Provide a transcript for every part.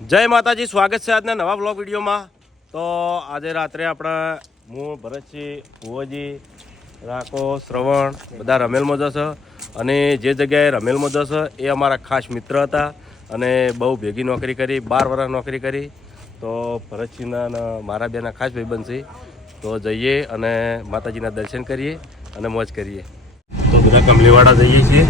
જય માતાજી, સ્વાગત છે આજના નવા બ્લોગ વિડીયોમાં. તો આજે રાત્રે આપણા હું ભરતજી, ભુવજી, રાકો, શ્રવણ બધા રમેલમાં જશે. અને જે જગ્યાએ રમેલમાં જશે એ અમારા ખાસ મિત્ર હતા અને બહુ ભેગી નોકરી કરી, 12 વર્ષ નોકરી કરી. તો ભરતજીના મારા બેના ખાસ ભાઈબંધ છે. તો જઈએ અને માતાજીના દર્શન કરીએ અને મોજ કરીએ. તો બધા કમલીવાડા જઈએ છીએ.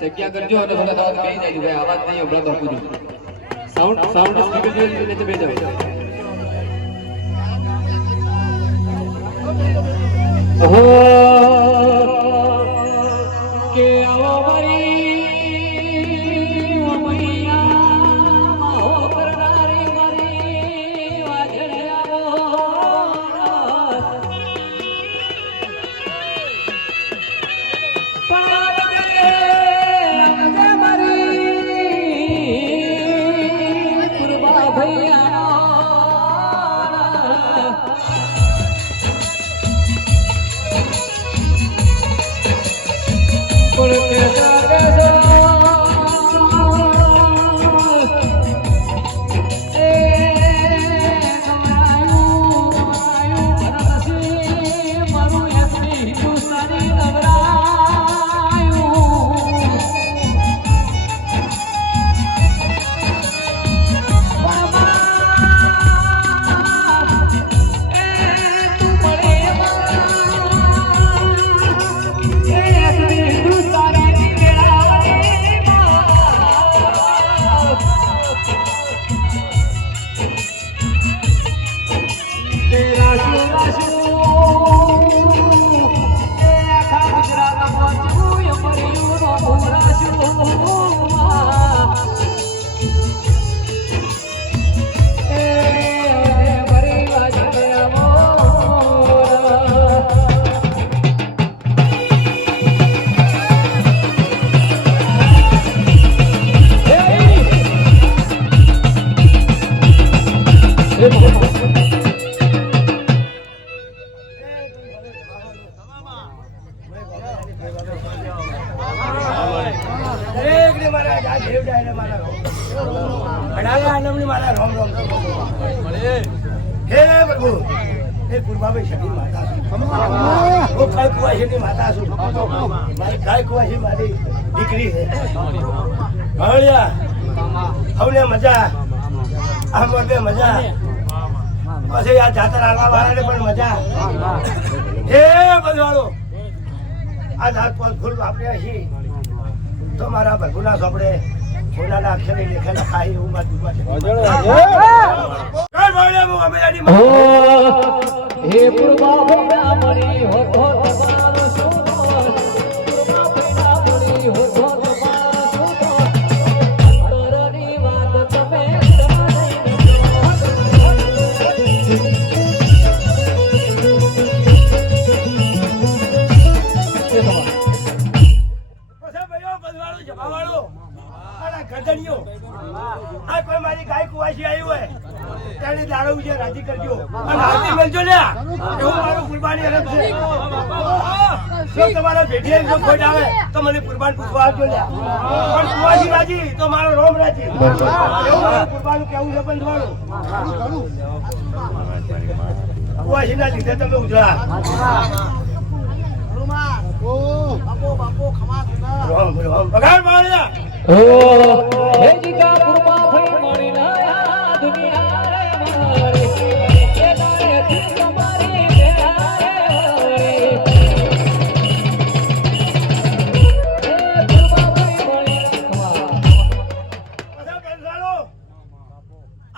જગ્યા કરજો અને થોડા દાવા કહી જાય ભાઈ આવાજ નહીં હમણાં તો આપું સાઉન્ડ સ્પીકર જોઈએ નીચે બે જાવ કે આવો મારી ઓ મૈયા હો કરનારી મારી વાજણે આવો દીકરી છે મજા આમ મજા પછી આ જાતર આવવા વાળાને પણ મજા હે બધવાળો આ જાત પર ફૂલ વાપર્યા છીએ તો મારા ભગુના સોપડે ફૂલાના અક્ષરે લેખેલા ખાઈ એવું માં દુબા છે હે પૂર્વા ભોળા મળી હો ગગડીઓ આ કોઈ મારી ગાય કુવાસી આવ્યું હોય ત્યારે દાડો છે રાજી કરજો અને રાજી મળજો લ્યા એવું મારું કુરબાની અરબ છે જો તમારા ભેટીએ જો ખોટ આવે તો મને કુરબાન પૂછવા આવજો લ્યા પણ કુવાસી રાજી તો મારો રોમ રાજી એવું મારું કુરબાનું કેવું છે પણ તમારું કુવાસી ના લીધે તમે ઉજળા રોમ રોમ પગાર માળ્યા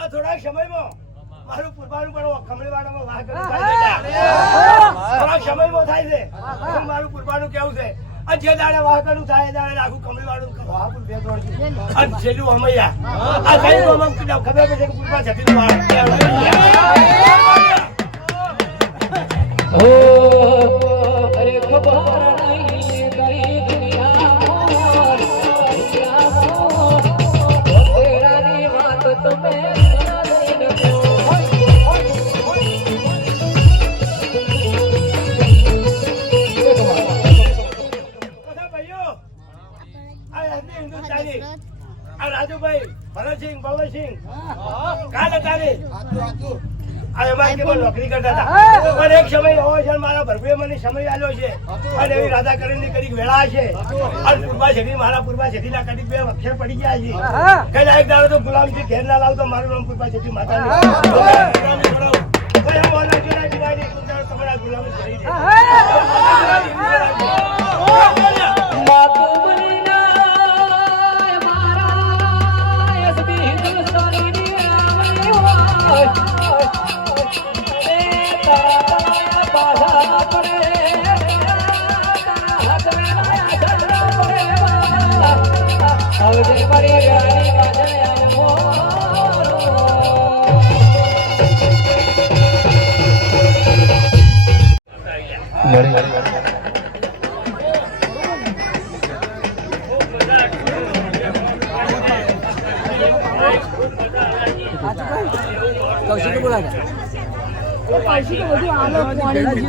થોડાક સમયમાં મારું કુરબાનું પણ કમળીવાડામાં વાહ કરી થોડાક સમયમાં થાય છે મારું કુરબાનું કેવું છે અને જે દાડે વાહ કરું થાય દાડે આખું કમળીવાડું વાહપુર બે ત્રણ અને છેલ્લું અમૈયા આ કઈ ખબર પડે કે કુરબા છઠ્ઠી વાહ રાજુભાઈ ભરતસિંહ બળવતસિંહ કાલ હતા નોકરી કરતા હતા પણ એક સમય એવો છે મારા ભરભુએ મને સમય આલ્યો છે અને એવી રાધાકરણ ની કરી વેળા છે અને પૂર્વા શેઠી મારા પૂર્વા શેઠી ના કડી બે અક્ષર પડી ગયા છે કઈ એક દાડો તો ગુલામજી ઘેર ના લાવતો મારું નામ પૂર્વા શેઠી માતા તમારા ગુલામી કરી કૌશિક બોલા કૌશિક બધું આલો પાણી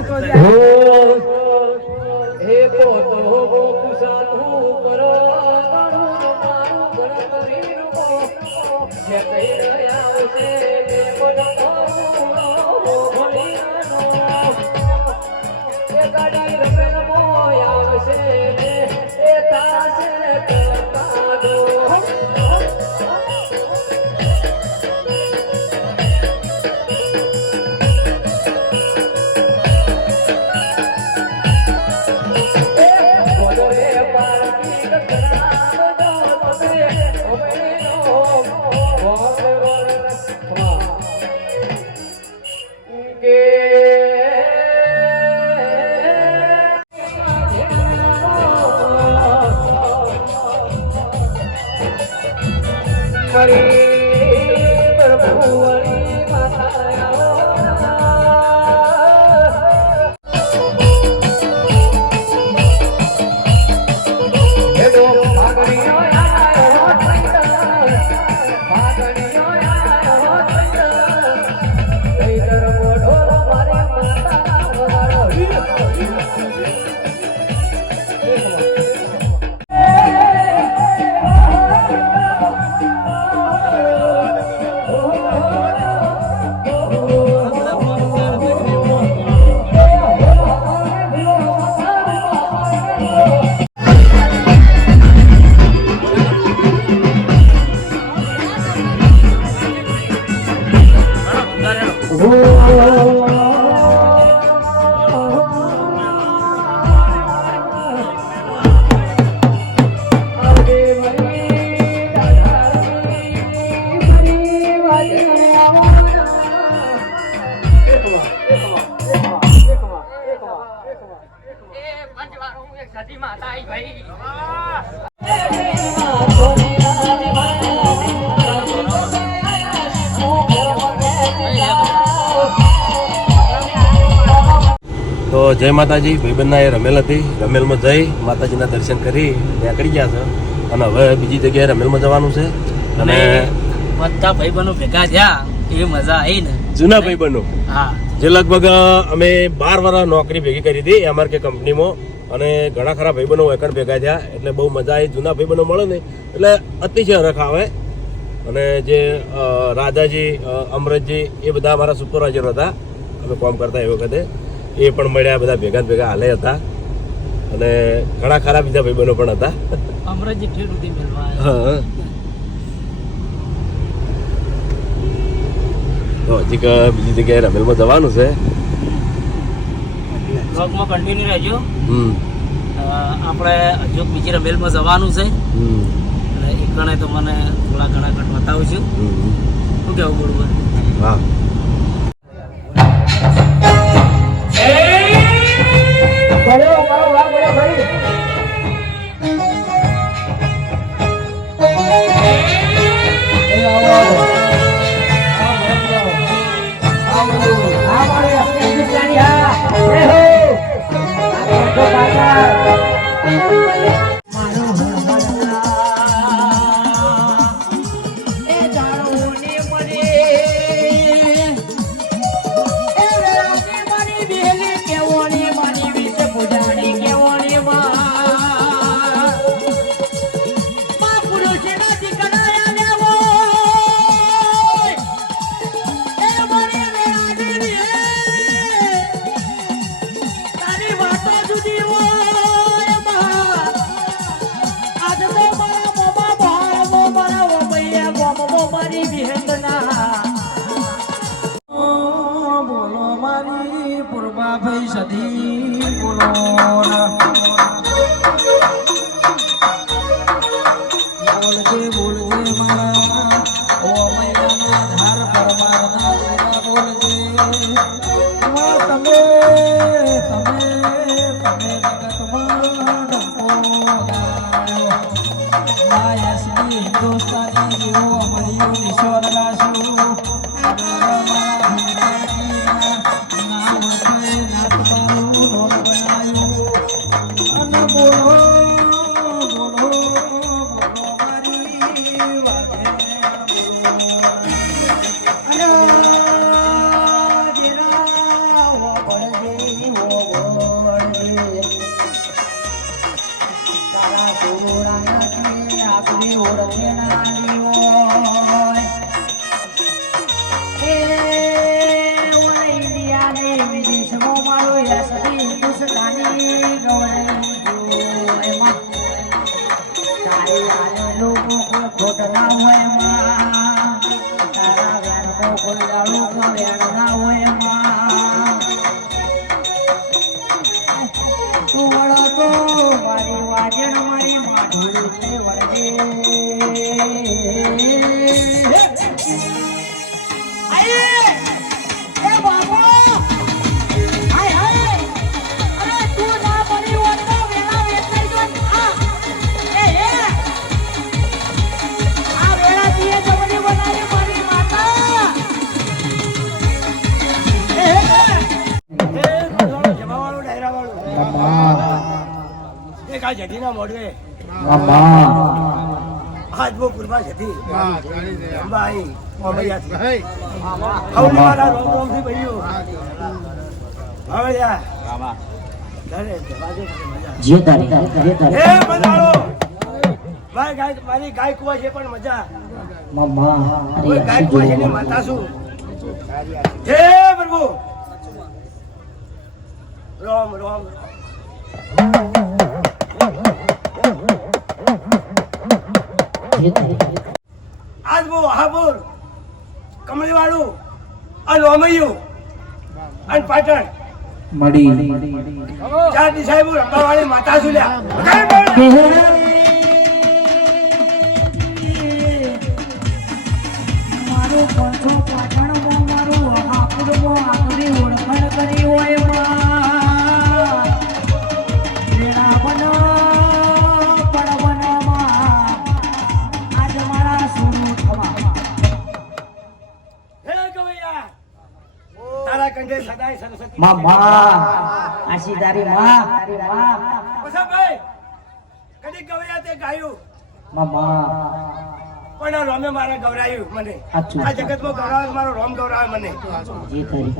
હે પોતો કુસાનું કરો હે કઈ રહ્યા છે મે બોલો એ ગાડી રમેન મોયા છે એ તાસે કરતા દો તો જય માતાજી ભાઈબંધના એ રમેલ હતી રમેલમાં જઈ માતાજીના દર્શન કરી નીકળી ગયા છે અને હવે બીજી જગ્યાએ રમેલમાં જવાનું છે. અને બધા ભાઈબંધો ભેગા થયા એ મજા આવી ને. જૂના ભાઈબંધો હા, જે લગભગ અમે 12 વર્ષ નોકરી ભેગી કરી હતી MRK કંપનીમાં, અને ઘણા ખરા ભાઈબંધો એકણ ભેગા થયા એટલે બહુ મજા આવી. જૂના ભાઈબંધો મળે ને એટલે અતિશય હરખ આવે. અને જે રાજાજી, અમરતજી એ બધા અમારા સુપરવાઇઝર હતા, અમે કામ કરતા એ વખતે, એ પણ મળ્યા, બધા ભેગા ને ભેગા હાલે હતા. અને ઘણા ખરા બીજા ભાઈબંધો પણ હતા. અમરજી ઠેર સુધી મળવા આવ્યા. હા, તો હજી બીજી જગ્યાએ રમેલમાં જવાનું છે. બ્લોગમાં કન્ટિન્યુ રહેજો. હમ આપણે હજુ બીજી રમેલમાં જવાનું છે હમ એટલે એક ગણે તો મને થોડા ઘણા ઘટ બતાવું છું. હમ શું કહેવું બરોબર? હા. બોલો મારો વાહ બોલો ભાઈ. જતીના મોઢે આજ બહુ પૂર્વા જતી ભાઈ મોમૈયાથી હવલી વાળા રોમથી ભઈયો હવે યાર ઘરે જવાજે મજા હે બંધાળો ભાઈ ગાય મારી ગાય કુવા છે પણ મજા કોઈ ગાય કુવા છે ને માતા શું હે પ્રભુ રામ રામ આજ બહુ હાબુર કમળી વાળું અને ઓમૈયું અને પાટણ મળી ચાર દિશાએ અંબાવાળી માતા સુલ્યા મારું પંચો પાટણમાં મારું હાપુરમાં આગળ ઓળખાણ કરી હોય કદી ગવૈયા તે ગાયું મામા પણ આ રોમે મારે ગવરાયું મને સાચું. આ જગતમાં ગવરાવે મારો રોમ ગવરાવે મને જે કરી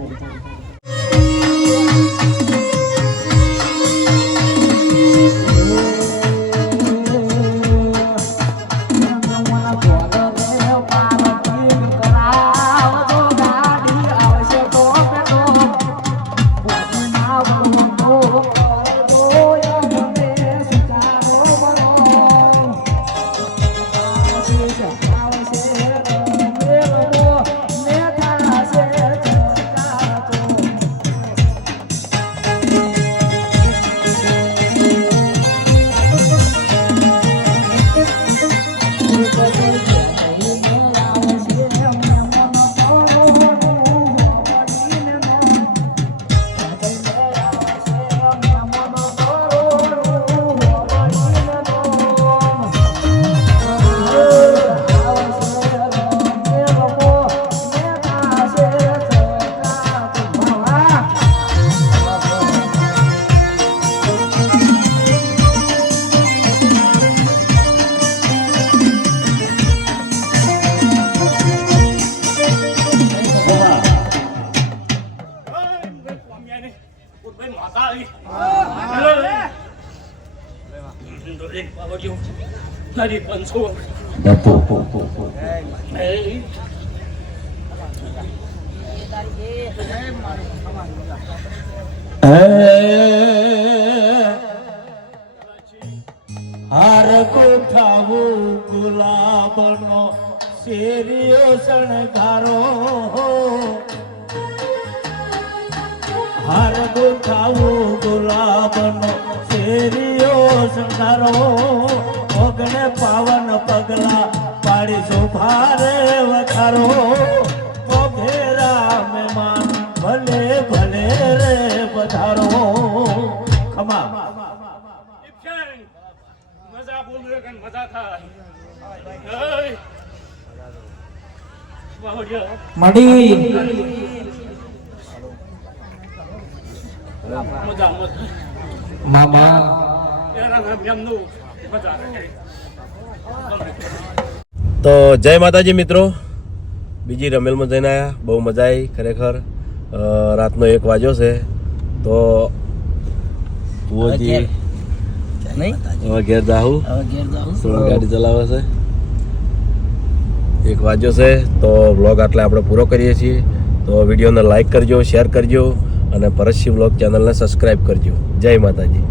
હાર કોઠાવું ગુલાબનો શેરીઓ શણગારો હાર કોઠાવું ગુલાબનો શેરીઓ શણગારો ઓગણે પાવન પગલા પાડી શોભારે વખારો ઘેરા મહેમાન ભલે ભલે રે પધારો ખમા મજા બોલું કે મજા થાય મડી મામા તો જય માતાજી મિત્રો, બીજી રમેલમાં જઈને આવ્યા, બહુ મજા આવી ખરેખર. રાતનો 1 વાગ્યો છે તો નહીં હવે ઘેર જાઉં. હવે ઘેર જાઉં. થોડી ગાડી ચલાવે છે. 1 વાગ્યો છે તો વ્લોગ આટલે આપણે પૂરો કરીએ છીએ. તો વિડીયોને લાઈક કરજો, શેર કરજો અને ભરતસિંહ વ્લોગ ચેનલને સબસ્ક્રાઈબ કરજો. જય માતાજી.